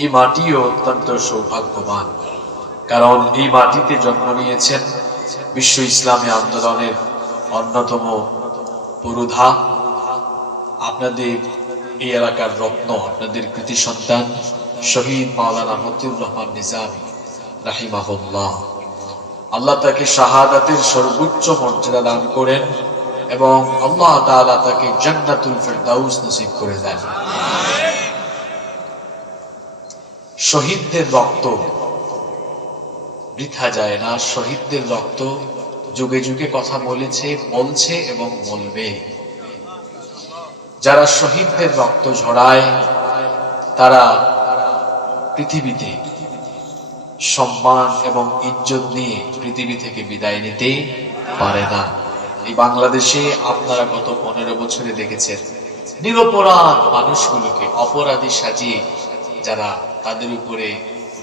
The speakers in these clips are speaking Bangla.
এই মাটিও অত্যন্ত সৌভাগ্যবান, কারণ এই মাটিতে জন্ম নিয়েছেন বিশ্ব ইসলামী আন্দোলনের অন্যতম পুরোধা, আপনাদের এই এলাকার রত্ন, আপনাদের কৃতি সন্তান শহীদ মাওলানা মতিউর রহমান নিজামী রাহিমাহুল্লাহ। আল্লাহ তাকে শাহাদাতের সর্বোচ্চ মর্যাদা দান করেন এবং আল্লাহ তাআলা তাকে জান্নাতুল ফেরদাউস নসিব করে দেন। শহীদদের রক্ত বৃথা যায় না, শহীদদের রক্ত যুগে যুগে কথা বলেছে, বলছে এবং বলবে। যারা শহীদদের রক্ত ঝরায় তারা পৃথিবীতে সম্মান এবং ইজ্জত নিয়ে পৃথিবী থেকে বিদায় নিতে পারে না। এই বাংলাদেশে আপনারা গত 15 বছরে দেখেছেন নিরপরাধ মানুষগুলোকে অপরাধী সাজিয়ে যারা তাদের উপরে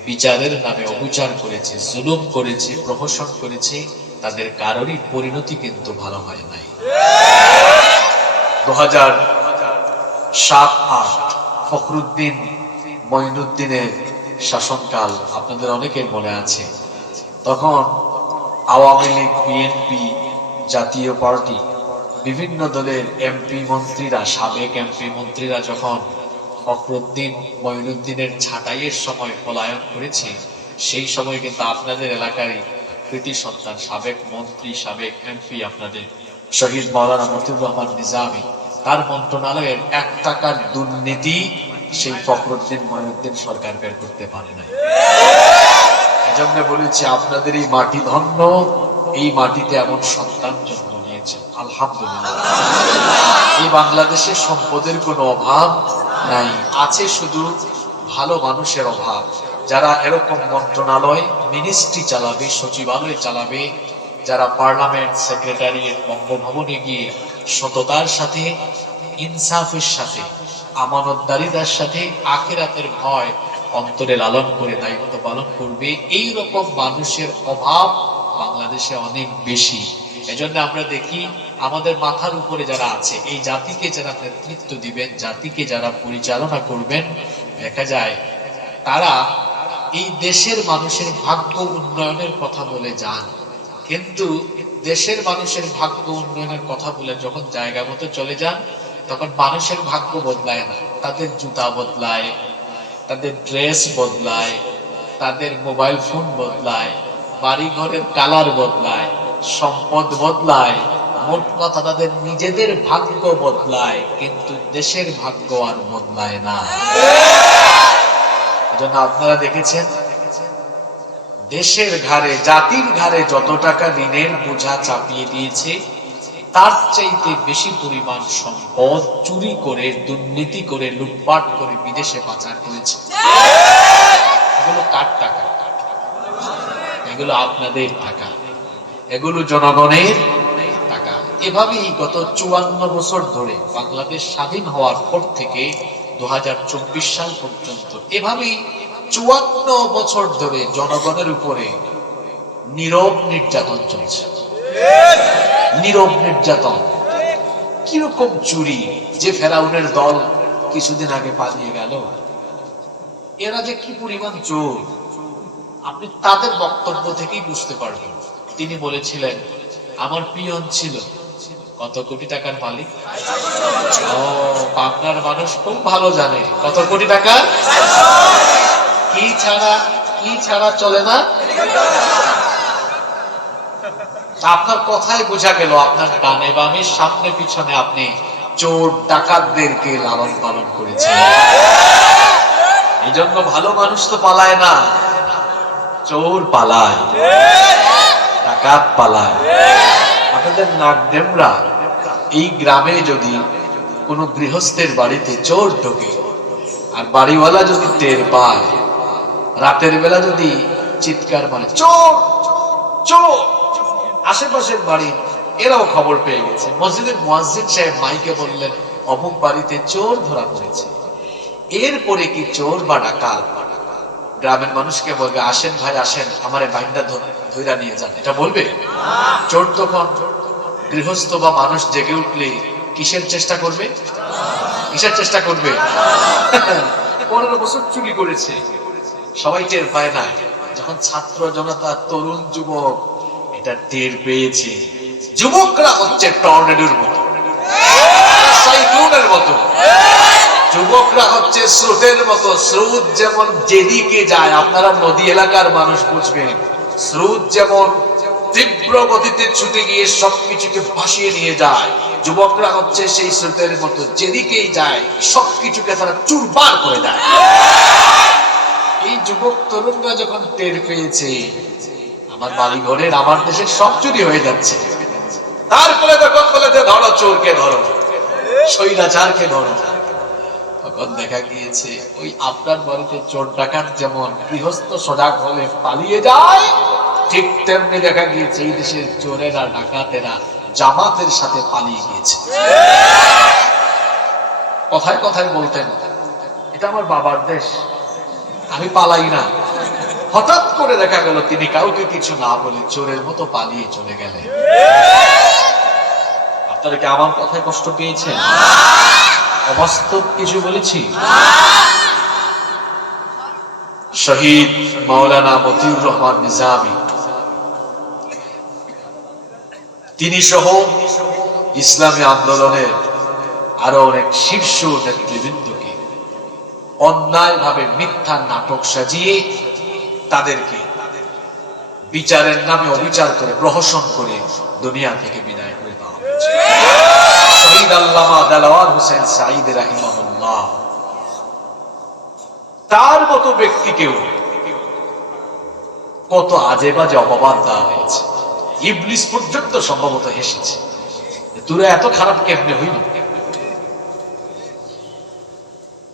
বিচারের নামে অবিচার করেছে, জুলুম করেছে, প্রহসন করেছে, তাদের কারোরই পরিণতি কিন্তু ভালো হয় নাই। 2007-08 ফখরুদ্দিন মঈনুদ্দিনের শাসনকাল আপনাদের অনেকের মনে আছে। তখন আওয়ামী লীগ, বিএনপি, জাতীয় পার্টি, বিভিন্ন দলের এমপি মন্ত্রীরা, সাবেক এমপি মন্ত্রীরা যখন ফখরুদ্দিন মঈনুদ্দিনের ছাঁটাইয়ের সময় পলায়ন করেছে, সেই সময় কিন্তু আপনাদের এলাকারই কৃতি সন্তান, সাবেক মন্ত্রী, সাবেক এমপি আপনাদের শহীদ মাওলানা মতিউর রহমান নিজামী, তার মন্ত্রণালয়ের 1 টাকার দুর্নীতি সেই ফখরুদ্দিন মঈনুদ্দিন সরকার বের করতে পারে নাই। এজন্য বলেছি আপনাদের এই মাটি ধন্য, এই মাটিতে এমন সন্তান জন্ম নিয়েছে, আলহামদুলিল্লাহ। এই বাংলাদেশে সম্পদের কোনো অভাব নাই, আছে শুধু ভালো মানুষের অভাব। যারা এরকম মন্ত্রণালয়, মিনিস্ট্রি চালাবে, সচিবালয় চালাবে, যারা পার্লামেন্ট, সেক্রেটারিয়েট, বঙ্গভবনে গিয়ে সততার সাথে, ইনসাফের সাথে, আমানতদারিতার সাথে আখিরাতের ভয় অন্তরে লালন করে দায়িত্ব পালন করবে, এই রকম মানুষের অভাব বাংলাদেশে অনেক বেশি। এজন্য আমরা দেখি আমাদের মাথার উপরে যারা আছে, এই জাতিকে যারা নেতৃত্ব দিবেন, জাতিকে যারা পরিচালনা করবেন, দেখা যায় তারা এই দেশের মানুষের ভাগ্য উন্নয়নের কথা বলে যান, কিন্তু দেশের মানুষের ভাগ্য উন্নয়নের কথা বলে যখন জায়গা মতো চলে যান, তখন মানুষের ভাগ্য বদলায় না। তাদের জুতা বদলায়, তাদের ড্রেস বদলায়, তাদের মোবাইল ফোন বদলায়, বাড়ি ঘরের কালার বদলায়, সম্পদ বদলায়, মোট কথা তাদের নিজেদের ভাগ্য বদলায়, কিন্তু দেশের ভাগ্য আর বদলায় না। এজন্য আপনারা দেখেছেন দেশের ঘাড়ে, জাতির ঘাড়ে যত টাকা ঋণের বোঝা চাপিয়ে দিয়েছে, তার চাইতে বেশি পরিমাণ সম্পদ চুরি করে, দুর্নীতি করে, লুটপাট করে বিদেশে পাচার করেছে। এগুলো কার টাকা? এগুলো আপনাদের টাকা, এগুলো জনগণের টাকা। এভাবেই গত 54 বছর ধরে বাংলাদেশ স্বাধীন হওয়ার পর থেকে 2024 সাল পর্যন্ত এভাবেই 54 বছর ধরে জনগণের উপরে নীরব নির্যাতন চলছে। নীরব নির্যাতন। কিরকম চুরি যে ফেরাউনের দল কিছুদিন আগে পালিয়ে গেল, এরা যে কি পরিমাণ চোর আপনি তাদের বক্তব্য থেকেই বুঝতে পারবেন। তিনি বলেছিলেন আমার পিয়ন ছিল কত কোটি টাকার মালিক। পাবনার মানুষ খুব ভালো জানে কত কোটি টাকা। কি ছাড়া চলে না। আপনার কথাই বোঝা গেল আপনার ডানে বামে সামনে পিছনে আপনি চোর ডাকাতদেরকে লালন পালন করেছেন। এই জন্য ভালো মানুষ তো পালায় না, চোর পালায়, ডাকাত পালায়। আপনাদের নাগদেমরা এই গ্রামে যদি কোনো গৃহস্থের বাড়িতে চোর ঢোকে আর বাড়িওয়ালা যদি টের পায়, রাতের বেলা যদি চিৎকার মানে চোর চোর, আশেপাশের বাড়ি এরাও খবর পেয়ে গেছে, মসজিদের মুয়াজ্জিন সাহেব মাইকে বললেন অমুক বাড়িতে চোর ধরা পড়েছে। এরপরে কি চোর বা ডাকাত গ্রামের মানুষকে বলবে আসেন ভাই আসেন আমারে বাইন্দা ধইরা নিয়ে যান, এটা বলবে? চোর তখন গৃহস্থ বা মানুষ জেগে উঠলে কিসের চেষ্টা করবে? কিসের চেষ্টা করবে? 15 বছর চুরি করেছে, সবাই টের পায় না। যখন ছাত্র জনতা, তরুণ যুবক এটা টের পেয়েছে, যুবকরা হচ্ছে টর্নেডোর মতো, সাইক্লোনের মতো, যুবকরা হচ্ছে স্রোতের মতো। স্রোত যেমন যেদিকে যায়, আপনারা নদী এলাকার মানুষ বুঝবেন, স্রোত যেমন তীব্র গতিতে ছুটে গিয়ে সবকিছুকে ভাসিয়ে নিয়ে যায়, যুবকরা হচ্ছে সেই স্রোতের মতো, যেদিকেই যায় সবকিছুকে তারা চুরমার করে দেয়। এই যুবক তরুণরা যখন টের পেয়েছে আমার বাড়ি ঘরের, আমার দেশের সব চুরি হয়ে যাচ্ছে, তারপরে তখন বলে যে ধরো চোরকে ধরো, স্বৈরাচারকে ধরো, তখন দেখা গিয়েছে ওই আপনার বাড়িতে চোর ডাকাত যেমন গৃহস্থ সজাগ হলে পালিয়ে যায়, ঠিক তেমনি দেখা গিয়েছে এই দেশের চোরেরা ডাকাতেরা জামাতের সাথে পালিয়ে গিয়েছে। কথায় কথায় বলতেন এটা আমার বাবার দেশ, আমি পালাই না। হঠাৎ করে দেখা গেল তিনি কাউকে কিছু না বলে চোরের মতো পালিয়ে চলে গেলেন। আপনারা কি আমার কথায় কষ্ট পেয়েছেন? অবাস্তব কিছু বলেছি? শহীদ মাওলানা মতিউর রহমান নিজামী, তিনি সহ ইসলামী আন্দোলনের আরো অনেক শীর্ষ নেতৃবৃন্দকে অন্যায়ভাবে মিথ্যা নাটক সাজিয়ে তাদেরকে বিচারের নামে অবিচার করে, প্রহসন করে দুনিয়া থেকে বিদায় করে দেওয়া হয়েছে। শহীদ আল্লামা দেলাওয়ার হোসেন সাঈদ রাহিমাহুল্লাহ, তার মতো ব্যক্তিকেও কত আজে বাজে অপবাদ দেওয়া হয়েছে। ইবলিস পর্যন্ত সম্ভবত হেসেছে, তোরা এত খারাপ কেমনে হইল।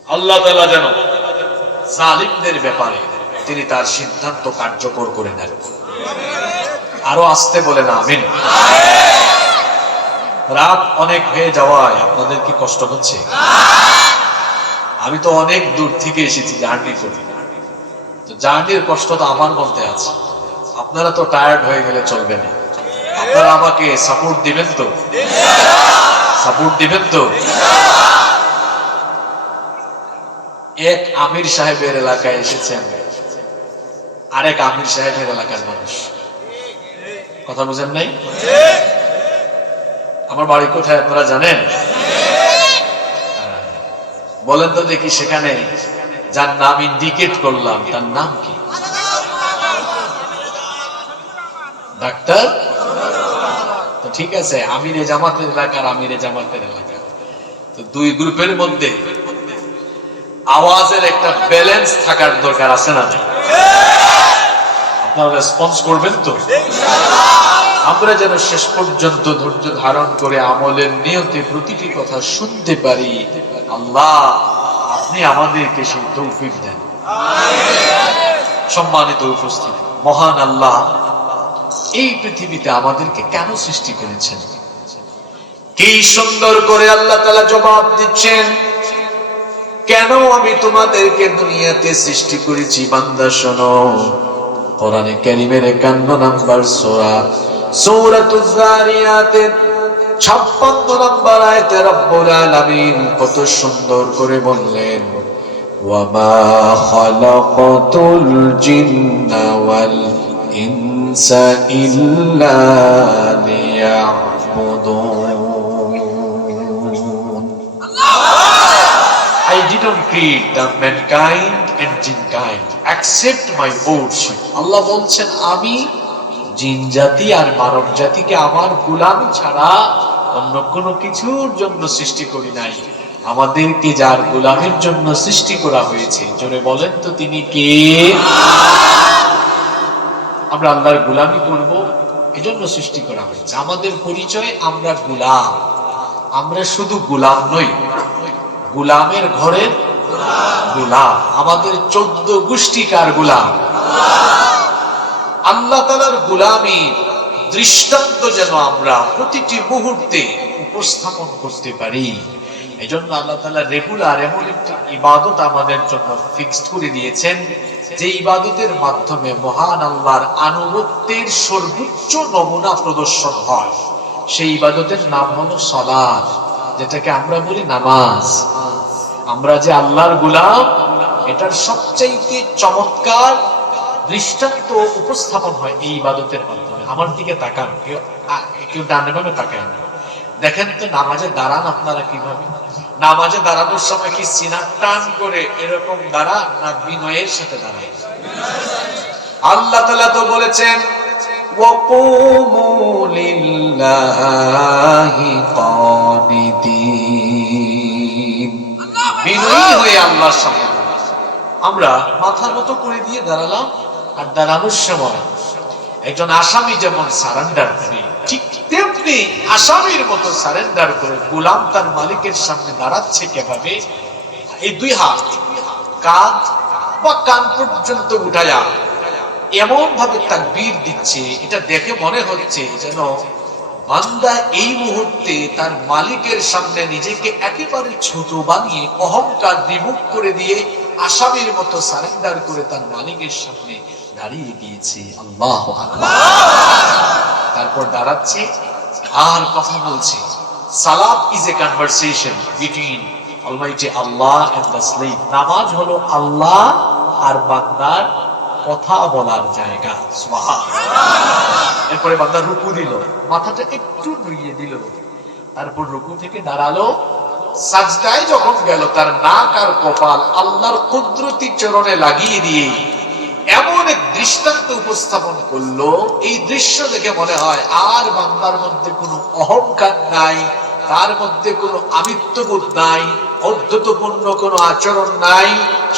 আল্লাহ তাআলা যেন জালিমদের ব্যাপারে তিনি তার সিদ্ধান্ত কার্যকর করে নেন। আরো আসতে বলেন আমিন। রাত অনেক হয়ে যাওয়ায় আপনাদের কি কষ্ট হচ্ছে? আমি তো অনেক দূর থেকে এসেছি জার্নি করে, তো জার্নির কষ্ট তো আমার মধ্যে আছে। আপনারা তো টায়ার্ড হয়ে গেলে চলবে না, আপনারা আমাকে সাপোর্ট দিবেন তো? সাপোর্ট দিবেন তো? এক আমির সাহেবের এলাকায় এসেছেন, আরেক আমির সাহেবের এলাকার মানুষ, কথা বুঝেন নাই? আমার বাড়ি কোথায় আপনারা জানেন? বলেন তো দেখি, সেখানে যার নাম ইন্ডিকেট করলাম তার নাম কি? ডাক্তার? তো ঠিক আছে, আমিরে জামাতের এলাকার আমিরে জামাতের এলাকা, তো দুই গ্রুপের মধ্যে আওয়াজের একটা ব্যালেন্স থাকার দরকার আছে না? আপনারা রেসপন্স করবেন তো? আমরা যেন শেষ পর্যন্ত ধৈর্য ধারণ করে আমলের নিয়তে প্রতিটি কথা শুনতে পারি। আল্লাহ আপনি আমাদেরকে সেই তৌফিক দেন। সম্মানিত উপস্থিতি, মহান আল্লাহ এই পৃথিবীতে আমাদেরকে কেন সৃষ্টি করেছেন? কি সুন্দর করে আল্লাহ তাআলা জবাব দিচ্ছেন, কেন আমি তোমাদেরকে দুনিয়াতে সৃষ্টি করেছি বান্দা শোনো। কোরআনে কারীমের 51 নম্বর সূরা সূরাতুজ যারিয়াতের 56 নম্বর আয়াতে রব্বুল আলামিন কত সুন্দর করে বললেন, ওয়া মা খালাকাতুল জিন্না ওয়াল ইনসা ইল্লা লিয়াবুদুন। I didn't create the mankind and jinkind except my worship. আল্লাহ বলছেন আমি জিন জাতি আর মানব জাতিকে আমার গোলামি ছাড়া অন্য কোনো কিছুর জন্য সৃষ্টি করি নাই। আমাদেরকে যার গোলামের জন্য সৃষ্টি করা হয়েছে, জোরে বলেন তো তিনি কে? আমরা আল্লাহর গোলামি করব, এজন্য সৃষ্টি করা হয়েছে। আমাদের পরিচয় আমরা গোলাম। আমরা শুধু গোলাম নই, গোলামের ঘরের গোলাম। আমাদের 14 গোষ্ঠীকার গোলাম। আল্লাহ তাআলার গোলামি দৃষ্টান্ত যেন আমরা প্রতিটি মুহূর্তে উপস্থাপন করতে পারি, এজন্য আল্লাহ তাআলা রেগুলার এমন একটি ইবাদত আমাদের জন্য ফিক্সড করে দিয়েছেন, যে ইবাদতের মাধ্যমে মহান আল্লাহর আনুগত্যের সর্বোচ্চ নমুনা প্রদর্শন হয়। সেই ইবাদতের নাম হলো সালাত, যেটাকে আমরা বলি নামাজ। আমরা যে আল্লাহর গোলাম, এটার সবচাইতে চমৎকার দৃষ্টান্ত উপস্থাপন হয় এই ইবাদতের মাধ্যমে। আমার দিকে তাকান, কেউ ডানে বামে তাকায় না। দেখেন তো নামাজে দাঁড়ান আপনারা কিভাবে? নামাজে দাঁড়ানোর সময় কি সিনা টান করে এরকম দাঁড়ান না বিনয়ের সাথে দাঁড়ান? আল্লাহ তাআলা তো বলেছেন ওয়াকুমু লিল্লাহি কানিতিন, বিনয়ী হয়ে আল্লাহর সামনে। আমরা মাথার মতো করে দিয়ে দাঁড়ালাম, আর দাঁড়ানোর সময় একজন আসামি যেমন সারেন্ডার করে, ঠিক তেমনি আসামির মতো সারেন্ডার করে গোলাম তার মালিকের সামনে দাঁড়াচ্ছে। কিভাবে? এই দুই হাত কাঁধ বা কান পর্যন্ত উঠায়া এমন ভাবে তাকবীর দিচ্ছে, এটা দেখে মনে হচ্ছে যেন বান্দা এই মুহূর্তে তার মালিকের সামনে নিজেকে একেবারে ছোট বানিয়ে অহংকার রিমুভ করে দিয়ে আসামির মতো সারেন্ডার করে তার মালিকের সামনে দাঁড়িয়ে গিয়েছে। আল্লাহু আকবার। তারপর দাঁড়াচ্ছে আর কথা বলছে। Salat is a conversation between almighty Allah and the slave. নামাজ হলো আল্লাহ আর বান্দার কথা বলার জায়গা। সুবহানাল্লাহ। এরপরে বান্দা রুকু দিল, মাথাটা একটু নুইয়ে দিল, তারপর রুকু থেকে দাঁড়ালো, সাজদায় যখন গেল তার নাক আর কপাল আল্লাহর কুদরতি চরণে লাগিয়ে দিয়ে এমন এক দৃষ্টান্ত উপস্থাপন করলো, এই দৃশ্য দেখে মনে হয় আর বান্দার মধ্যে কোনো অহংকার নাই, তার মধ্যে কোনো আমিত্ববোধ নাই, অধ্যতপূর্ণ কোনো আচরণ নাই।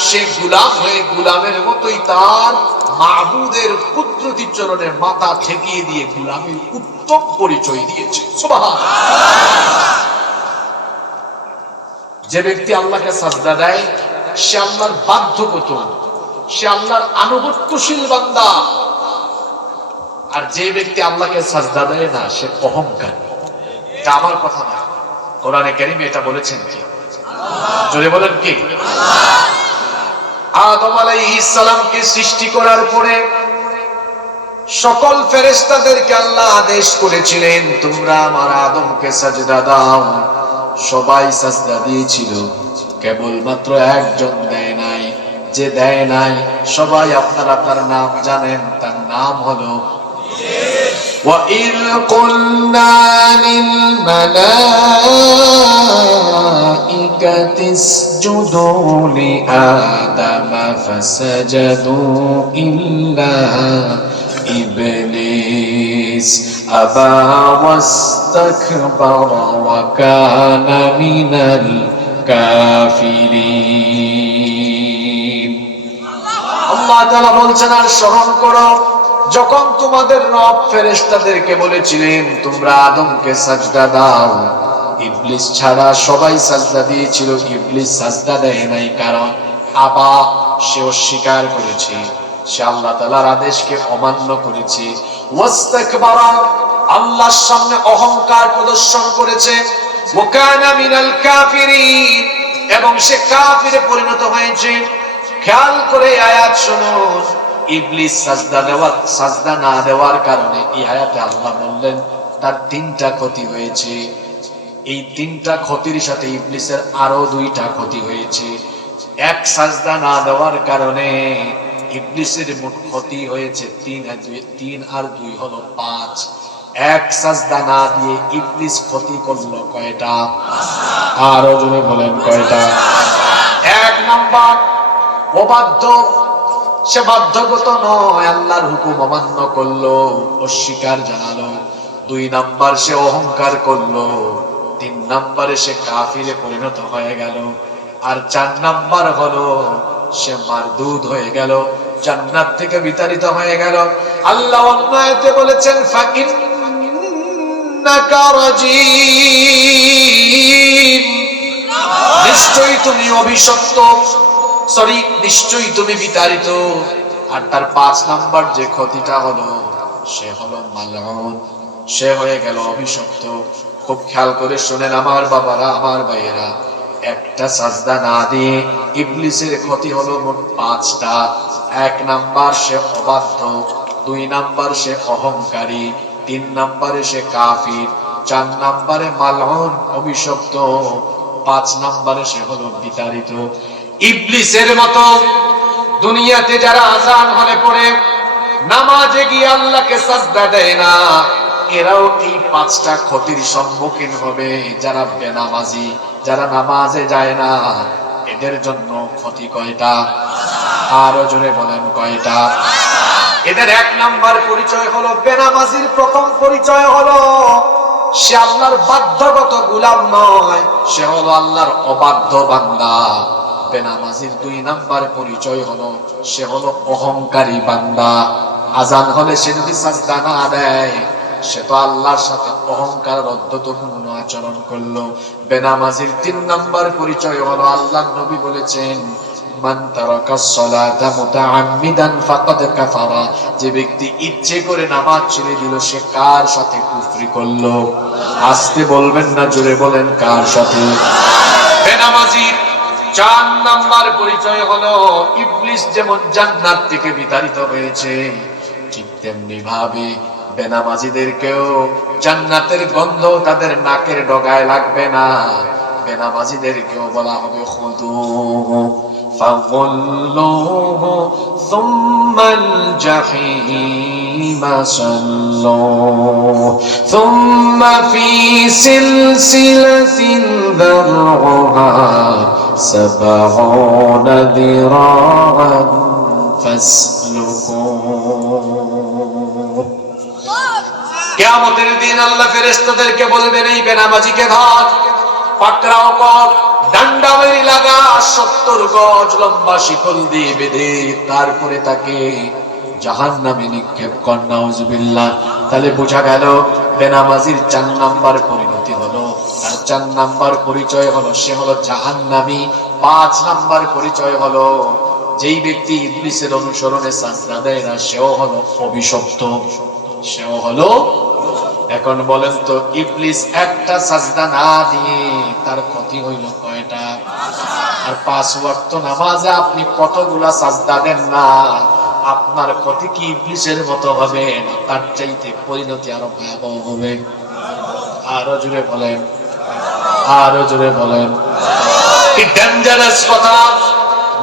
সে গোলাম হয়ে গোলামের মতোই তার মাবুদের কুদরতি চরণে মাথা ঠেকিয়ে দিয়ে গোলামের উত্তম পরিচয় দিয়েছে। সুবহানাল্লাহ। যে ব্যক্তি আল্লাহকে সাজদা দেয় সে আল্লাহর বাধ্যগত, সে আল্লাহর আনুগত্যশীল বান্দা। আর যে ব্যক্তি আল্লাহকে সাজদা দেয় না সে অহংকারী। এটা আমার কথা না, কোরআনে কারীমে এটা বলেছেন কি? জোরে বলেন কি? আদম আলাইহিস সালামকে সৃষ্টি করার পরে সকল ফেরেশতাদেরকে আল্লাহ আদেশ করেছিলেন তোমরা আমার আদমকে সাজদা দাও। সবাই সাজদা দিয়েছিল, কেবলমাত্র একজন দেয় নাই। যে দেয় নাই সবাই আপনারা তার নাম জানেন, তার নাম হলো وَإِذْ قُلْنَا لِلْمَلَائِكَةِ اسْجُدُوا لِآدَمَ فَسَجَدُوا إِلَّا إِبْلِيسَ أَبَى وَاسْتَكْبَرَ وَكَانَ مِنَ الْكَافِرِينَ। আল্লাহ তাআলা বলছেন, আর স্মরণ করো যখন তোমাদের রব ফেরেশতাদেরকে বলেছিলেন তোমরা আদমকে সাজদা দাও, ইবলিস ছাড়া সবাই সাজদা দিয়েছিল, ইবলিস সাজদা দেয় নাই। কারণ আবা, সে অস্বীকার করেছে, সে আল্লাহ তাআলার আদেশকে অমান্য করেছে। ওয়াস্তাকবারা, আল্লাহর সামনে অহংকার প্রদর্শন করেছে। ওয়া কানা মিনাল কাফিরিন, এবং সে কাফিরে পরিণত হয়েছে। খেয়াল করে আয়াত শুনুন, ইবলিস সাজদা না দেওয়ার কারণে এই আয়াতে আল্লাহ বললেন তার তিনটা ক্ষতি হয়েছে। এই তিনটা ক্ষতির সাথে ইবলিসের আরো দুইটা ক্ষতি হয়েছে। এক, সাজদা না দেওয়ার কারণে ইবলিসের মোট ক্ষতি হয়েছে 3 আর 2 হলো 5। এক সাজদা না দিয়ে ইবলিস ক্ষতি করলো কয়টা? আরো জোরে বলেন কয়টা? 1 নাম্বার অবাধ্য, সে বাধ্যগত নয়, আল্লাহর হুকুম অমান্য করলো, অস্বীকার জানালো। 2 নাম্বার সে অহংকার করলো। 3 নাম্বারে সে কাফিরে পরিণত হয়ে গেল। আর 4 নাম্বার হলো সে মারদুদ হয়ে গেল, জান্নাত থেকে বিতাড়িত হয়ে গেল। আল্লাহ অন্য আয়াতে বলেছেন ফাইন্নাকা রাজিম, নিশ্চয়ই তুমি অভিশপ্ত, নিশ্চয়ই তুমি বিতাড়িত। আর তার 5 নাম্বার যে ক্ষতিটা হলো সে হলো মালউন, সে হয়ে গেল অভিশপ্ত। খুব খেয়াল করে শুনেন আমার বাবারা, আমার ভাইয়েরা, একটা সাজদা না দিয়ে ইবলিসের ক্ষতি হলো মোট 5টা। 1 নাম্বার সে অবাধ্য, 2 নাম্বার সে অহংকারী, 3 নাম্বারে সে কাফির, 4 নাম্বারে মালউন অভিশপ্ত, 5 নাম্বারে সে হলো বিতাড়িত। ইবলিসের মতো দুনিয়াতে যারা আযান হলে পড়ে নামাজে গিয়ে আল্লাহকে সাজদা দেয় না, এরাও এই পাঁচটা ক্ষতির সম্মুখীন হবে। যারা বেনামাজি, যারা নামাজে যায় না, এদের জন্য ক্ষতি কয়টা? আরো জোরে বলেন কয়টা? এদের এক নাম্বার পরিচয় হলো, বেনামাজির প্রথম পরিচয় হলো সে আল্লাহর বাধ্যগত গোলাম নয়, সে হলো আল্লাহর অবাধ্য বান্দা। বেনামাজির দুই নাম্বার পরিচয় হলো সে হলো অহংকারী বান্দা। আজান হলে সে যদি সাজদা না দেয়, সে তো আল্লাহর সাথে অহংকার অদ্যতপূর্ণ আচরণ করলো। বেনামাজির তিন নাম্বার পরিচয় হলো, আল্লাহর নবী বলেছেন, মান তারাকাস সালাতা মুতাআম্মিদান ফাকাদ কাফারা, যে ব্যক্তি ইচ্ছে করে নামাজ ছেড়ে দিল সে কার সাথে কুফরি করলো? আস্তে বলবেন না, জোরে বলেন কার সাথে? বেনামাজির চার নাম্বার পরিচয় হলো, ইবলিস যেমন জান্নাত থেকে বিতাড়িত হয়েছে, ঠিক তেমনি ভাবে বেনামাজিদেরকেও জান্নাতের গন্ধ তাদের নাকের ডগায় লাগবে না। বেনামাজিদেরকেও বলা হবে খুদুহু ফাগুল্লুহু সুম্মাল জাহিমা সাল্লুহু সুম্মা ফি সিলসিলাতিন দারউহা সাবউনা দিরাআন ফাসলুকুহু। কিয়ামতের দিন আল্লাহ ফেরেশতাদেরকে বলবেন, এই বেনামাজিকে ধর, পাকড়াও কর, ডান্ডা মেরে লাগা, 70 গজ লম্বা শিকল দিয়ে বেঁধে তারপরে তাকে জাহান্নামে নিক্ষেপ কর। নাউজুবিল্লাহ। তাহলে বোঝা গেল বেনামাজির 4 নাম্বার পরিণতি হলো, আর 4 নাম্বার পরিচয় হলো সে হলো জাহান্নামী। 5 নাম্বার পরিচয় হলো, যেই ব্যক্তি ইবলিসের অনুসরণে সাজদা দেয় না, সেও হলো অভিশপ্ত, সেও হলো। এখন বলেন তো, ইবলিস একটা সাজদা না দিয়ে তার ক্ষতি হইল কয়টা? আর 5 ওয়াক্ত নামাজে আপনি কতগুলা সাজদা দেন না, আপনার ক্ষতি কি ইবলিসের মতো হবে না তার চাইতে পরিণতি আরো ভয়াবহ হবে? আরো জোরে বলেন, আরো জোরে বলেন। কি ডেঞ্জারাস কথা!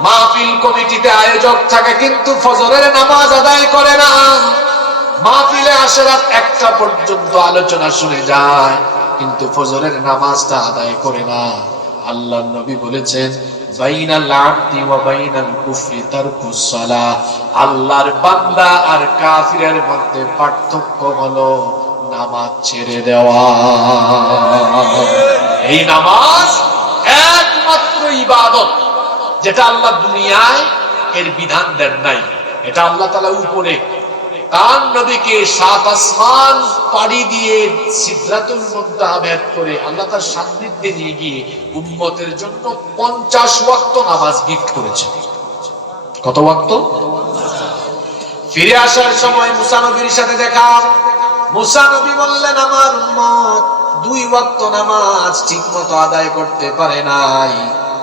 মাহফিল কমিটিতে আয়োজক থাকে কিন্তু ফজরের নামাজ আদায় করে না, মাহফিলে আসে রাত 1টা পর্যন্ত আলোচনা শুনে যায় কিন্তু ফজরের নামাজটা আদায় করে না। আল্লাহর নবী বলেছেন, বাইনাল আবদি ওয়া বাইনাল কুফরি তারকুস সালাহ, আল্লাহর বান্দা আর কাফিরের মধ্যে পার্থক্য হলো নামাজ ছেড়ে দেওয়া। এই নামাজ একমাত্র ইবাদত যেটা আল্লাহ দুনিয়ায় এর বিধান দেন নাই। এটা আল্লাহ তাআলা উপরে তার নবীকে 7 আসমান পাড়ি দিয়ে সিদরাতুল মুনতাহা ভেদ করে আল্লাহ তার সান্নিধ্যে নিয়ে গিয়ে উম্মতের জন্য 50 ওয়াক্ত নামাজ গিফট করেছেন। কত ওয়াক্ত? ফিরে আসার সময় মুসা নবীর সাথে দেখা, মুসা নবী বললেন, আমার উম্মত 2 ওয়াক্ত নামাজ ঠিকমতো আদায় করতে পারে নাই,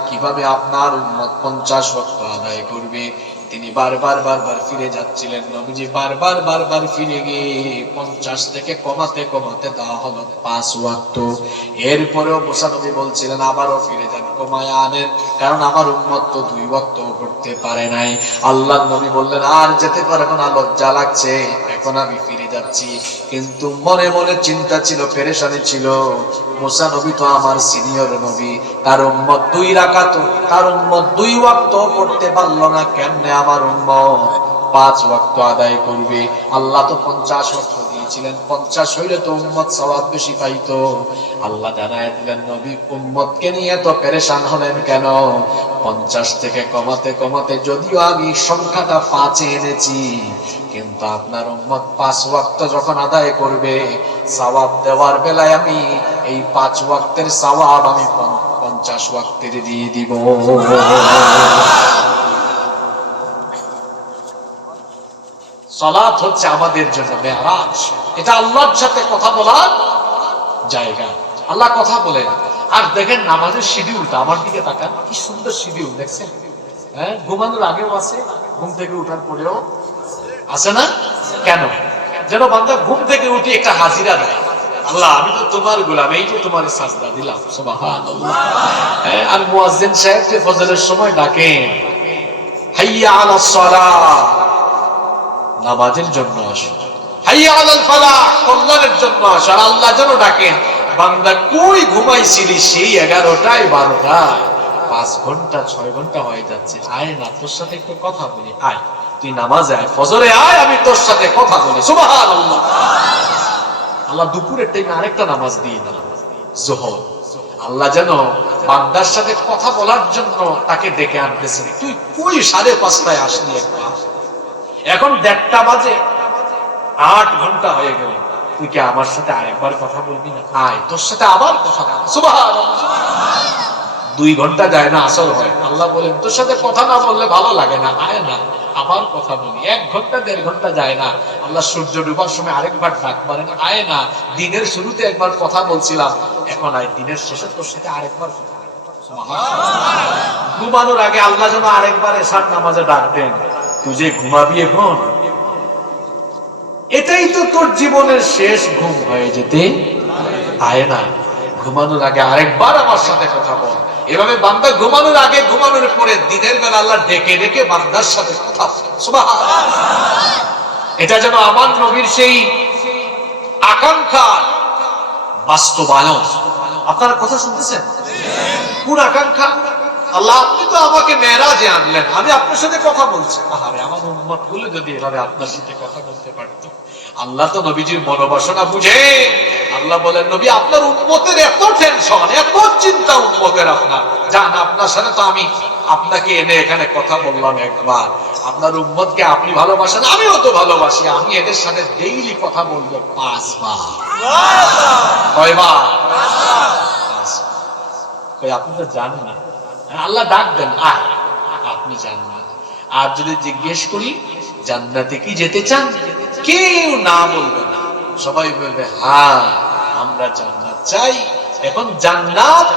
কিভাবে আপনার উম্মত 50 ওয়াক্ত আদায় করবে? তিনি বারবার ফিরে যাচ্ছিলেন। নবীজি বারবার ফিরে গিয়ে 50 থেকে কমাতে দেওয়া হলো 5 ওয়াক্ত। এরপরেও মুসা নবী বলছিলেন, আবারও ফিরে যান, কমায় আনেন, কারণ আমার উম্মত তো 2 ওয়াক্ত করতে পারে নাই। আল্লাহর নবী বললেন, আর যেতে পারবো না, লজ্জা লাগছে, এখন আমি ফিরে যাচ্ছি। কিন্তু মনে মনে চিন্তা ছিল, পেরেশানি ছিল, মুসা নবী তো আমার সিনিয়র নবী, তার উম্মত 2 রাকাত, তার উম্মত 2 ওয়াক্ত পড়তে পারলো না, কেমনে আমার উম্মত 5 ওয়াক্ত আদায় করবে? আল্লাহ তো 50 ওয়াক্ত দিয়েছিলেন, 50 হইলে তো উম্মত সওয়াব বেশি পাইতো। আল্লাহ জানায় দিলেন, নবী উম্মতকে নিয়ে তো পেরেশান হলেন কেন? 50 থেকে কমাতে যদিও আমি সংখ্যাটা 5 এনেছি, কিন্তু আপনার উম্মত 5 ওয়াক্ত যখন আদায় করবে, সওয়াব দেওয়ার বেলায় আমি এই 5 ওয়াক্তের সওয়াব আমি 50 ওয়াক্তের দিয়ে দিব। সালাত হচ্ছে আমাদের জন্য মেরাজ, এটা আল্লাহর সাথে কথা বলার জায়গা। আল্লাহ কথা বলেন। আর দেখেন নামাজের শিডিউলটা, আমার দিকে তাকান, কি সুন্দর শিডিউল দেখছেন? হ্যাঁ, ঘুমানোর আগেও আছে, ঘুম থেকে উঠার পরেও আছে না? কেন? যেন বান্দা ঘুম থেকে উঠে একটা হাজিরা দেয়, আল্লাহ আমি তো তোমার গোলাম, এই যে তোমার সাজদা দিলাম। সুবহানাল্লাহ। আর মুয়াজ্জিন সাহেব যে ফজরের সময় ডাকেন, হাইয়া আলাস সালাহ, নামাজের জন্য আসো, হাইয়া আলাল ফালাহ, কল্যাণের জন্য আসো। আর আল্লাহ যেন ডাকেন, বান্দা কই ঘুমাইছিলি সেই 11টায় 12টায়, 5 ঘন্টা 6 ঘন্টা হয়ে যাচ্ছে, আয় না তোর সাথে একটু কথা বলি, আয় তুই নামাজে আয়, ফজরে আয়, আমি তোর সাথে কথা বলি। সুবহানাল্লাহ। আল্লাহ দুপুরের টাইমে আরেকটা নামাজ দিয়ে দিলেন, যোহর। আল্লাহ যেন বান্দার সাথে কথা বলার জন্য তাকে ডেকে আনতেছেন, তুই কই 5:30টায় আসলি একবার, এখন 1:30টা বাজে, 8 ঘন্টা হয়ে গেল, তুই কি আমার সাথে আরেকবার কথা বলবি না? আয় তোর সাথে আবার কথা বলবি। সুবহানাল্লাহ। 2 ঘন্টা যায় না, আসর হয়, আল্লাহ বলেন তোর সাথে কথা না বললে ভালো লাগে না, আয় না আবার কথা বলি। 1 ঘন্টা 1.5 ঘন্টা যায় না, আল্লাহ সূর্য ডুবার সময় আরেকবার ডাক মারেন, আয় না দিনের শুরুতে একবার কথা বলছিলাম, এখন আয় দিনের শেষে তোর সাথে আরেকবার কথা। ঘুমানোর আগে আল্লাহ যেন আরেকবার এশার নামাজে ডাক দেন, তুই যে ঘুমাবি এখন, এটাই তো তোর জীবনের শেষ ঘুম হয়ে যেতে, আয় না ঘুমানোর আগে আরেকবার আমার সাথে কথা বল। এভাবে বান্দা ঘুমানোর আগে ঘুমানোর পরে দিনের বেলা আল্লাহ ডেকে ডেকে বান্দার সাথে কথা বলে। সুবহানাল্লাহ। এটা যেন আমার নবীর সেই আকাঙ্ক্ষা বাস্তবায়ন। আপনারা কথা শুনতেছেন? কোন আকাঙ্ক্ষা? আল্লাহ আপনি তো আমাকে মেরাজে আনলেন, আমি আপনার সাথে কথা বলছি, আরে আমার উম্মত গুলো যদি এভাবে আপনার সাথে কথা বলতে পারতো। আল্লাহ তো নবীজির মনোবাসনা বুঝে। আল্লাহ বলেন, নবী আপনার উম্মতের এত টেনশন, এত চিন্তা উম্মতের, আপনার জান আপনার সাথে তো আমি আপনাকে এনে এখানে কথা বললাম একবার, আপনার উম্মতকে আপনি ভালোবাসেন, আমিও তো ভালোবাসি, আমি এদের সাথে ডেইলি কথা বলবো 5 বার। কয়বার? 5 বার। আপনি তো জানেন না, আল্লাহ ডাক দেন, আয়, আপনি জানেন না। আর যদি জিজ্ঞেস করি জান্নাতে কি যেতে চান, কেউ না বলবে না, সবাই বলবে হ্যাঁ আমরা জান্নাত চাই। এখন জান্নাত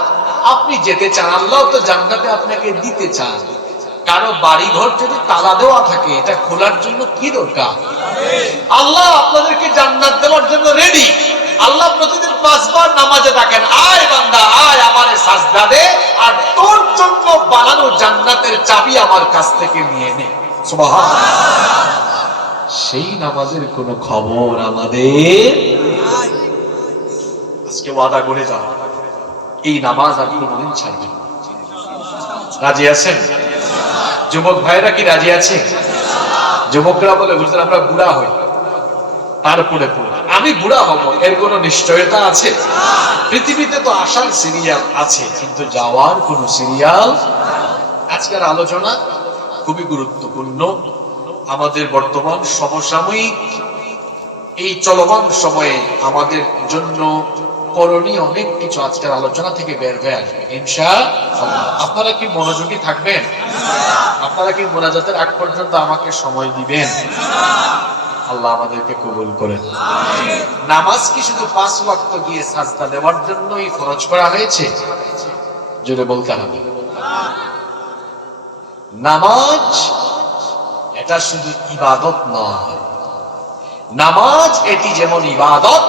আপনি যেতে চান, আল্লাহ তো জান্নাতে আপনাকে দিতে চান। কারো বাড়ি ঘর যদি তালা দেওয়া থাকে, এটা খোলার জন্য কি দরকার? আল্লাহ আপনাদেরকে জান্নাত দেওয়ার জন্য রেডি। আল্লাহ প্রতিদিন 5 বার নামাজে ডাকেন, আয় বান্দা আয় আমারে সাজদা দে, আর তোর জন্য বানানো জান্নাতের চাবি আমার কাছ থেকে নিয়ে নে। সুবহানাল্লাহ। সেই নামাজের কোনো খবর আমাদের নাই। আজকে ওয়াদা করে যাও, এই নামাজ আর কোনদিন ছাড়বেন না। রাজি আছেন? যুবক ভাইরা কি রাজি আছে? যুবকরা বলে, হুজুর আমরা বুড়া হই, তারপরে আমি বুড়া হব, এর কোন নিশ্চয়তা আছে? পৃথিবীতে তো আসার সিরিয়াল আছে, কিন্তু যাওয়ার কোন সিরিয়াল। আজকের আলোচনা খুবই গুরুত্বপূর্ণ। আমাদের বর্তমান সমসাময়িক এই চলমান সময়ে আমাদের জন্য করণীয় অনেক কিছু আজকের আলোচনা থেকে বের হয়ে আসবে ইনশাআল্লাহ। আপনারা কি মনোযোগী থাকবেন? আপনারা কি মোনাজাতের আগ পর্যন্ত আমাকে সময় দিবেন? আল্লাহ আমাদেরকে কবুল করেন। নামাজ কি শুধু 5 ওয়াক্ত গিয়ে সাজদা দেওয়ার জন্যই ফরজ করা হয়েছে? জোরে বলতে হবে। নামাজ এটা শুধু ইবাদত নয়। নামাজ এটি যেমন ইবাদত,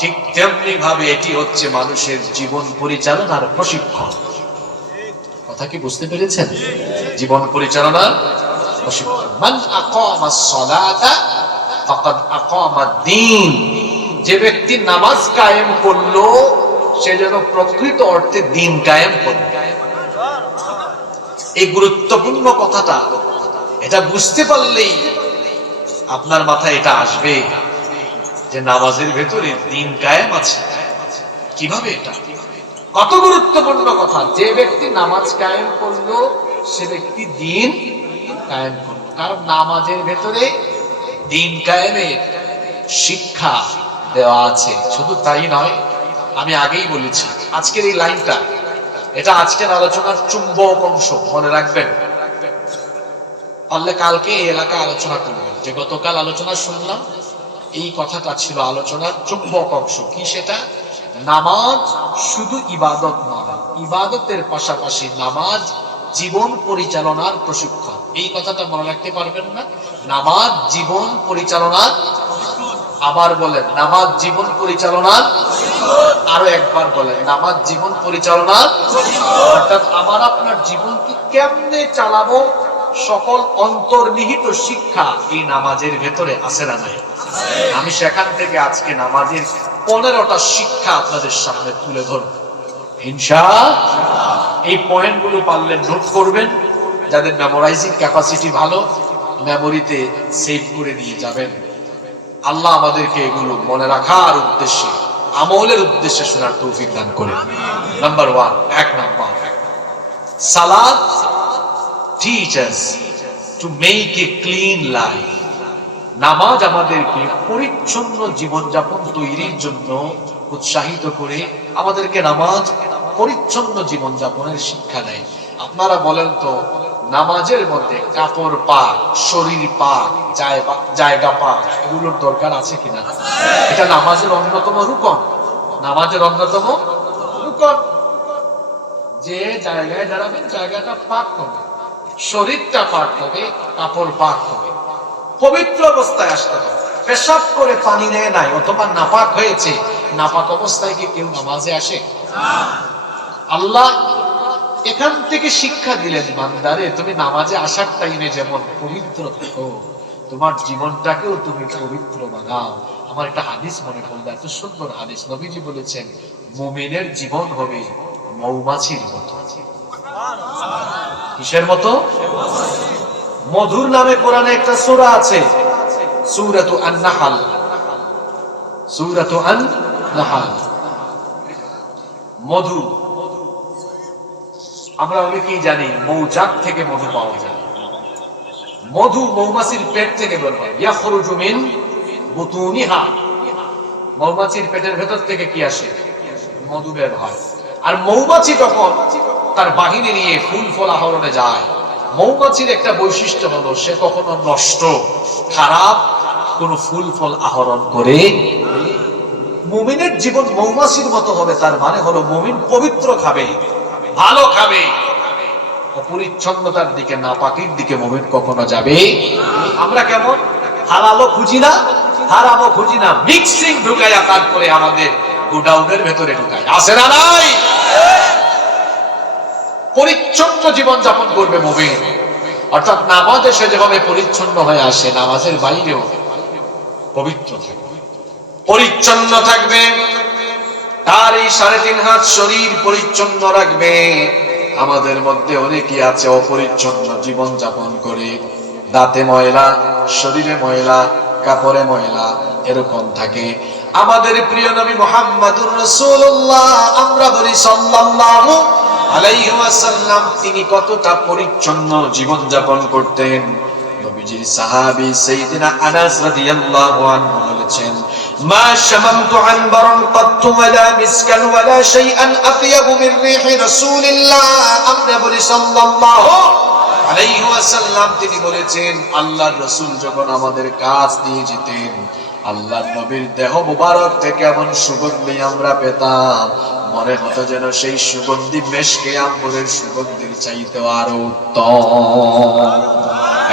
ঠিক তেমনি ভাবে এটি হচ্ছে মানুষের জীবন পরিচালনার প্রশিক্ষণ। কথা কি বুঝতে পেরেছেন? জীবন পরিচালনার প্রশিক্ষণ। মান আকামাস সালাতা ফাকাদ আকামাদ-দ্বীন। যে ব্যক্তি নামাজ কায়েম করলো, সে যেন প্রকৃত অর্থে দ্বীন কায়েম করলো। এই গুরুত্বপূর্ণ কথাটা, এটা বুঝতে পারলেই আপনার মাথায় এটা আসবে যে নামাজের ভেতরে দ্বীন কায়েম আছে। কিভাবে? এটা কত গুরুত্বপূর্ণ কথা। যে ব্যক্তি নামাজ কায়েম করলো, সে ব্যক্তি দ্বীন কায়েম করলো। কারণ নামাজের ভেতরে দ্বীন কায়েমের শিক্ষা দেওয়া আছে। শুধু তাই নয়, আমি আগেই বলেছি আজকের এই লাইনটা, এটা আজকের আলোচনার চুম্বক অংশ, মনে রাখবেন। পারলে কালকে এই এলাকায় আলোচনা করবেন, যে গতকাল আলোচনা শুনলাম, এই কথাটা ছিল আলোচনার চুম্বক অংশ। কি সেটা? নামাজ শুধু ইবাদত নয়, ইবাদতের পাশাপাশি নামাজ জীবন পরিচালনার প্রশিক্ষণ। এই কথাটা মনে রাখতে পারবেন না? নামাজ জীবন পরিচালনার আবার বলেন নামাজ জীবন পরিচালনা, আরো একবার বলেন নামাজ জীবন পরিচালনা। অর্থাৎ আমার আপনার জীবনকে কেমনে চালাবো সকল অন্তর্নিহিত শিক্ষা এই নামাজের ভেতরে আছে না নাই? আমি সেখান থেকে আজকে নামাজের 15টা শিক্ষা আপনাদের সামনে তুলে ধরব ইনশাআল্লাহ। এই পয়েন্টগুলো পারলে নোট করবেন, যাদের মেমোরাইজিং ক্যাপাসিটি ভালো মেমোরিতে সেভ করে নিয়ে যাবেন। আল্লাহ আমাদেরকে এগুলো মনে রাখার উদ্দেশ্যে আমলের উদ্দেশ্যে শোনার তৌফিক দান করে। নাম্বার 1, 1 নাম্বার, সালাত teaches to make a clean life. নামাজ আমাদেরকে পরিচ্ছন্ন জীবনযাপন তৈরির জন্য উৎসাহিত করে আমাদেরকে নামাজ পরিচ্ছন্ন জীবনযাপনের শিক্ষা দেয়। আপনারা বলেন তো নামাজের মধ্যে কাপড় পাক, শরীর পাক, জায়গা পাক এগুলোর দরকার আছে কিনা? এটা নামাজের অন্যতম রুকন, নামাজের অন্যতম রুকন। যে জায়গায় দাঁড়াবেন জায়গাটা পাক হবে, শরীরটা পাক হবে, কাপড় পাক হবে, পবিত্র অবস্থায় আসতে হবে। পেশাব করে পানি নেয় নাই অথবা নাপাক হয়েছে, নাপাক অবস্থায় কি কেউ নামাজে আসে? আল্লাহ এখান থেকে শিক্ষা দিলেন, বান্দারে তুমি নামাজে আসার টাইমে যেমন পবিত্র থাকো, তোমার জীবনটাকেও তুমি পবিত্র বানাও। আমার একটা হাদিস মনে পড়লো, এত সুন্দর হাদিস। নবীজি বলেছেন মুমিনের জীবন হবে মৌমাছির মতো। কিসের মতো? মধুর নামে কোরআনে একটা সূরা আছে, সূরাতু আন-নাহল। সূরাতু আন-নাহল, মধু। আমরা অনেকেই জানি মৌচাক থেকে মধু পাওয়া যায়। মধু মৌমাছির পেট থেকে বের হয়, ইয়াখরুজু মিন বুতুনিহা। মৌমাছির পেটের ভেতর থেকে কি আসে? মধু বের হয়। আর মৌমাছি যখন তার বাহিনী নিয়ে ফুল ফল আহরণে যায়, মৌমাছির একটা বৈশিষ্ট্য হলো সে কখনো নষ্ট খারাপ কোন ফুল ফল আহরণ করে। মুমিনের জীবন মৌমাছির মতো হবে, তার মানে হলো মুমিন পবিত্র খাবে, ভালো খাবে। অপরিচ্ছন্নতার দিকে, নাপাকির দিকে মুমিন কখনো যাবে। আমরা কেমন হালালও খুঁজি না, হারামও খুঁজি না, মিক্সিং ঢুকাইয়া তারপরে আমাদের গোডাউনের ভেতরে ঢুকাই, আছে না নাই? পরিচ্ছন্ন জীবন যাপন করবে মুমিন। অর্থাৎ নামাজ এসে যেভাবে পরিচ্ছন্ন হয়ে আসে, নামাজের বাইরেও পবিত্র থাকবে, পরিচ্ছন্ন থাকবে। তার এই 3.5 হাত শরীর পরিচ্ছন্ন রাখবে। আমাদের মধ্যে অনেকেই আছে অপরিচ্ছন্ন জীবন যাপন করে, দাঁতে ময়লা, শরীরে ময়লা, কাপড়ে ময়লা, এরকম থাকে। আমাদের প্রিয় নবী মুহাম্মদুর রাসূলুল্লাহ, আমরা বলি সাল্লাল্লাহু আলাইহি ওয়াসাল্লাম, তিনি কতটা পরিচ্ছন্ন জীবন যাপন করতেন। নবীজির সাহাবী সাইয়েদনা আনাস রাদিয়াল্লাহু আনহু বলেছেন, মা শামামতু আনবারান কাত্তু ওয়ালা মিসকান ওয়ালা শাইআন আতয়াবু মিন রিহি রাসূলিল্লাহ। আমরা বলি সাল্লাল্লাহু আলাইহি ওয়াসাল্লাম, তিনি বলেছেন আল্লাহর রাসূল যখন আমাদের কাজ দিয়ে যেতেন, আল্লাহর নবীর দেহ মুবারক থেকে এমন সুগন্ধি আমরা পেতাম, মনে হতো যেন সেই সুগন্ধি মেশকে আম্বরের সুগন্ধির চাইতেও আরো উত্তম।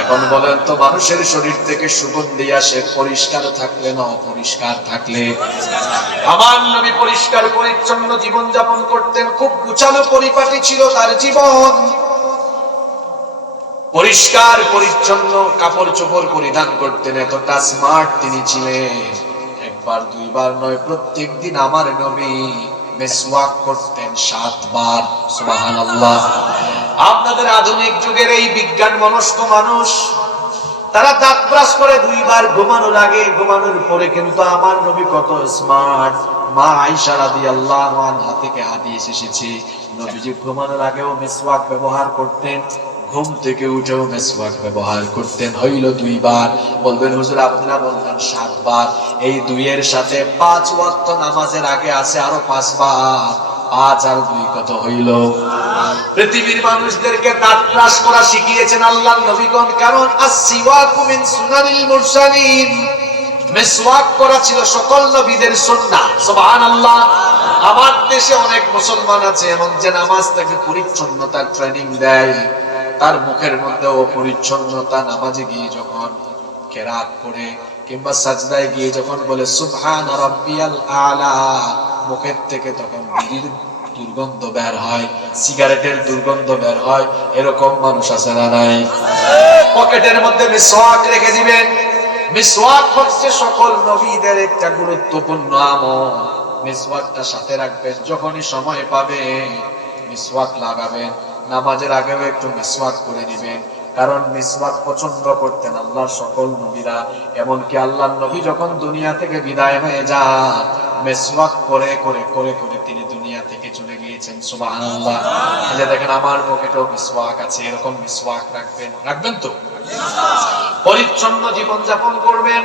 এখন বলেন তো মানুষের শরীর থেকে সুগন্ধি আসে পরিষ্কার থাকলে না অপরিষ্কার থাকলে? আমার নবী পরিষ্কার পরিচ্ছন্ন জীবন যাপন করতেন, খুব গুছানো পরিপাটি ছিল তার জীবন। পরিষ্কার পরিচ্ছন্ন কাপড় চোপড় পরিধান করতেন, এতটা স্মার্ট তিনি ছিলেন। একবার দুইবার নয়, প্রত্যেক দিন আমার নবী মিসওয়াক করতেন 7 বার। সুবহানাল্লাহ। আপনাদের আধুনিক যুগের এই বিজ্ঞান মনস্ক মানুষ, তারা দাঁত ব্রাশ করে 2 বার ঘুমানোর আগে, ঘুমানোর পরে। কিন্তু আমার নবী কত স্মার্ট। মা আয়েশা রাদিয়াল্লাহু আনহা থেকে হাদিস এসেছে, নবীজি ঘুমানোর আগেও মিসওয়াক ব্যবহার করতেন, ঘুম থেকে উঠেও মিসওয়াক ব্যবহার করতেন। হইল 2 বার। বলবেন হুজুর আপনারা বলতেন 7 বার। এই 2 এর সাথে 5 ওয়াক্ত নামাজের আগে আছে আরো 5 বার। 5 আর 2 কত হইল? পৃথিবীর মানুষদেরকে দাঁত ব্রাশ করা শিখিয়েছেন আল্লাহর নবীগণ, কারণ as-siwaku min sunanil mursalin। মিসওয়াক করা ছিল সকল নবীদের সুন্নাহ। সুবহানাল্লাহ। আমার দেশে অনেক মুসলমান আছে এমন যে নামাজ থেকে পরিচ্ছন্নতার ট্রেনিং দেয়, তার মুখের মধ্যে অপরিচ্ছন্নতা। নামাজে গিয়ে যখন কেরাত করে কিংবা সাজদায় গিয়ে যখন বলে সুবহান রাব্বিয়াল আলা, মুখের থেকে তখন বিড়ির দুর্গন্ধ বের হয়, সিগারেটের দুর্গন্ধ বের হয়। এরকম মানুষ আছে না নাই? পকেটের মধ্যে মিসওয়াক রেখে দিবেন। মিসওয়াক হচ্ছে সকল নবীদের একটা গুরুত্বপূর্ণ আমল। মিসওয়াকটা সাথে রাখবেন, যখনই সময় পাবেন মিসওয়াক লাগাবেন। নামাজের আগেও একটু মিসওয়াক করে নেবেন, কারণ মিসওয়াক পছন্দ করতেন আল্লাহর সকল নবীরা। এমনকি আল্লাহর নবী যখন দুনিয়া থেকে বিদায় হয়ে যান, মিসওয়াক করে করে করে করে তিনি দুনিয়া থেকে চলে গিয়েছেন। সুবহানাল্লাহ। এই যে দেখেন আমার পকেটেও মিসওয়াক আছে, এরকম মিসওয়াক রাখবেন। রাখবেন তো? পরিচ্ছন্ন জীবন যাপন করবেন,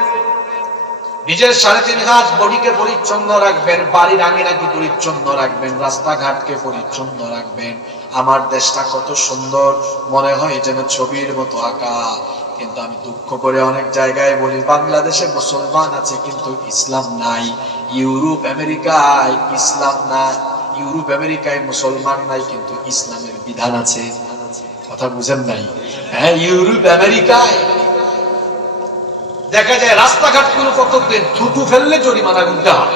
নিজের 3.5 হাত বডিকে পরিচ্ছন্ন রাখবেন, বাড়ির আঙিনাকে পরিচ্ছন্ন রাখবেন, রাস্তাঘাটকে পরিচ্ছন্ন রাখবেন। আমার দেশটা কত সুন্দর, মনে হয় যেন ছবির মতো আঁকা। কিন্তু আমি দুঃখ করে অনেক জায়গায় বলি, বাংলাদেশে মুসলমান আছে কিন্তু ইসলাম নাই। ইউরোপ আমেরিকায় ইসলাম নাই, ইউরোপ আমেরিকায় মুসলমান নাই কিন্তু ইসলামের বিধান আছে। কথা বুঝেন নাই? হ্যাঁ, ইউরোপ আমেরিকায় দেখা যায় রাস্তাঘাট গুলো কতদিন থুতু ফেললে জরিমানা গুনতে হয়।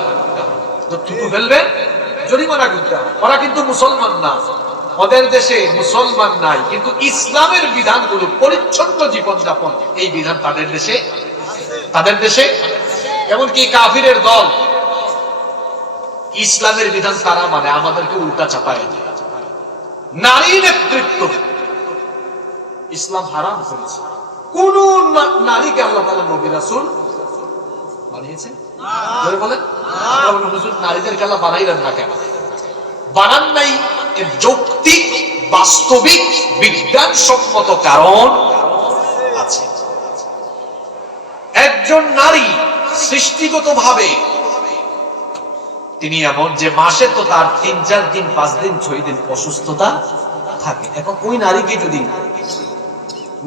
থুতু ফেলবে জরিমানা গুনতে হয়। ওরা কিন্তু মুসলমান না, ওদের দেশে মুসলমান নাই কিন্তু ইসলামের বিধানগুলো, পরিচ্ছন্ন জীবনযাপন, এই বিধান তাদের দেশে। এমনকি কাফিরের দল ইসলামের বিধান তারা মানে আমাদেরকে উল্টা চাপায় দেয়। নারী নেতৃত্ব ইসলাম হারাম করেছে। কোন নারীকে আল্লাহ তাআলা নবী রাসূল বানিয়েছেন? বলেন নারীদেরকে আল্লাহ বানাইলেন না কেন? বানান নাই, এর যৌক্তিক বাস্তবিক বিজ্ঞানসম্মত কারণ আছে। একজন নারী সৃষ্টিগতভাবে তিনি এমন যে মাসে তো তার 3-4 দিন 5 দিন 6 দিন অসুস্থতা থাকে। এখন ওই নারীকে যদি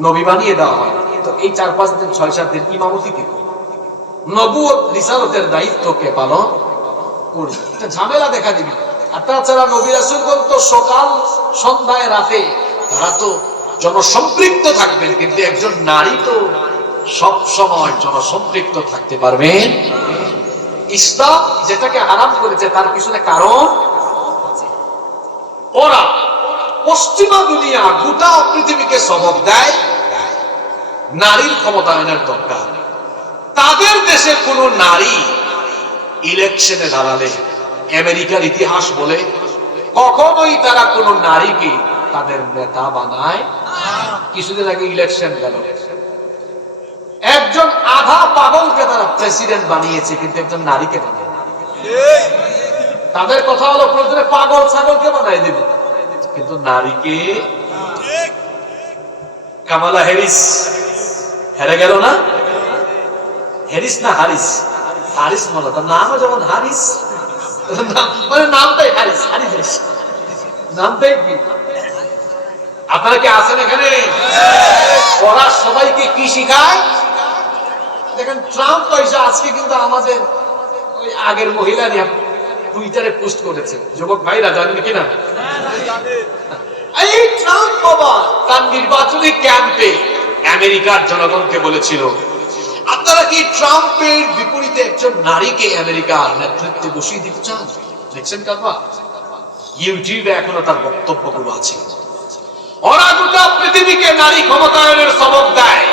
নবী বানিয়ে দেওয়া হয়, তো এই 4-5 দিন 6-7 দিন ইমামতি কে করবে? নবুয়ত রিসালাতের দায়িত্ব কে পালন করবে? এটা ঝামেলা দেখা দিবে। আর তাছাড়া নবী রাসূলগণ তো সকাল সন্ধ্যায় রাতে তারা তো জনসম্পৃক্ত থাকবেন, কিন্তু একজন নারী তো সব সময় জনসম্পৃক্ত থাকতে পারবেন। ইসলাম যেটাকে হারাম করেছে তার পিছনে কারণ আছে। ওরা পশ্চিমা দুনিয়া গোটা পৃথিবীকে সবক দেয় নারীর ক্ষমতায়নের দরকার। তাদের দেশে কোন নারী ইলেকশনে দাঁড়ালে আমেরিকার ইতিহাস বলে কখনোই তারা কোন নারীকে তাদের নেতা বানায়। কিছুদিন আগে ইলেকশন গেল, একজন আধা পাগলকে তারা প্রেসিডেন্ট বানিয়েছে, কিন্তু একজন নারীকে বানায়। তাদের কথা হলো প্রয়োজনে পাগল ছাগলকে বানায় দেবে, কিন্তু নারীকে। কামালা হ্যারিস হেরে গেল না? হ্যারিস না হারিস? হারিস বলো, তার নামও যেমন হারিস, মানে নামটাই হারিস। হারিস নামটাই কি? আপনারা কি আছেন এখানে? ওরা সবাইকে কি শিখায় দেখেন। ট্রাম্প পয়সা আজকে কিন্তু আমাদের ওই আগের মহিলা নিয়ে টুইটারে পোস্ট করেছে, যুবক ভাইরা জানেন কিনা? এই ট্রাম্প বাবা তার নির্বাচনী ক্যাম্পে আমেরিকার জনগণকে বলেছিল, আপনারা কি ট্রাম্পের বিপরীতে একজন নারীকে আমেরিকার নেতৃত্বে বসিয়ে দিতে চান? দেখছেন কারবা? ইউটিউবে এখনো তার বক্তব্যগুলো আছে। ওরা গোটা পৃথিবীকে নারী ক্ষমতায়নের সবক দেয়,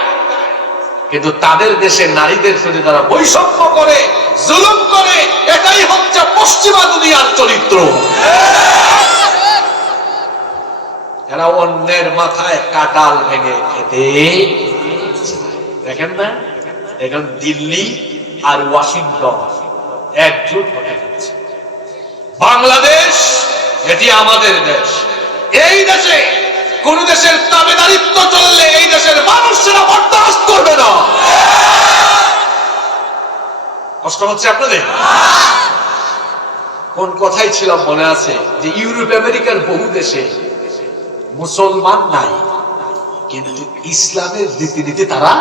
কিন্তু তাদের দেশে নারীদের প্রতি তারা বৈষম্য করে, জুলুম করে। এটাই হচ্ছে পশ্চিমা দুনিয়ার চরিত্র। এরা অন্যের মাথায় কাটাল ভেঙে খেতে দেখেন না? এখন দিল্লি আর ওয়াশিংটন একজোট হয়ে যাচ্ছে। বাংলাদেশ এটি আমাদের দেশ। এই দেশে কোন দেশের তাবেদারিত্ব চললে এই দেশের মানুষেরা বরদাস্ত করবে না। কষ্ট হচ্ছে আপনাদের? কোন কথাই ছিল মনে আছে যে ইউরোপ আমেরিকার বহু দেশে মুসলমান নাই, কিন্তু ইসলামের রীতিনীতি তারা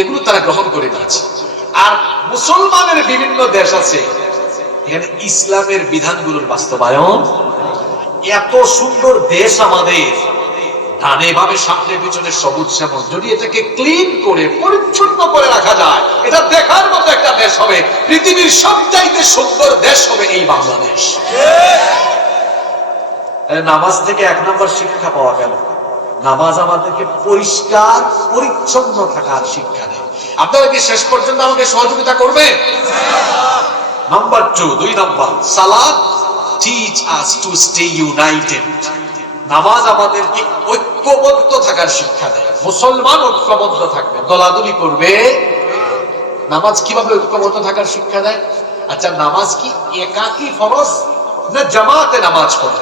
এগুলো তারা গ্রহণ করে নিয়েছে। আর মুসলমানের বিভিন্ন দেশ আছে, এখানে ইসলামের বিধানগুলোর বাস্তবায়ন। এত সুন্দর দেশ আমাদের, ডানে বামে সামনে পিছনে সবুজ শ্যামল, যদি এটাকে ক্লিন করে পরিচ্ছন্ন করে রাখা যায়, এটা দেখার মতো একটা দেশ হবে। পৃথিবীর সবচাইতে সুন্দর দেশ হবে এই বাংলাদেশ। নামাজ থেকে এক নম্বর শিক্ষা পাওয়া গেল, নামাজ আমাদেরকে পরিষ্কার পরিচ্ছন্ন থাকার শিক্ষা দেয়। আপনারা কি শেষ পর্যন্ত আমাকে সহযোগিতা করবেন? নাম্বার 2, 2 নম্বর, সালাত teach us to stay united. নামাজ আমাদেরকে ঐক্যবদ্ধ থাকার শিক্ষা দেয়। মুসলমান ঐক্যবদ্ধ থাকবে, দলাদলি করবে। নামাজ কিভাবে ঐক্যবদ্ধ থাকার শিক্ষা দেয়? আচ্ছা, নামাজ কি একাকী ফরজ না জামাতে নামাজ পড়ে?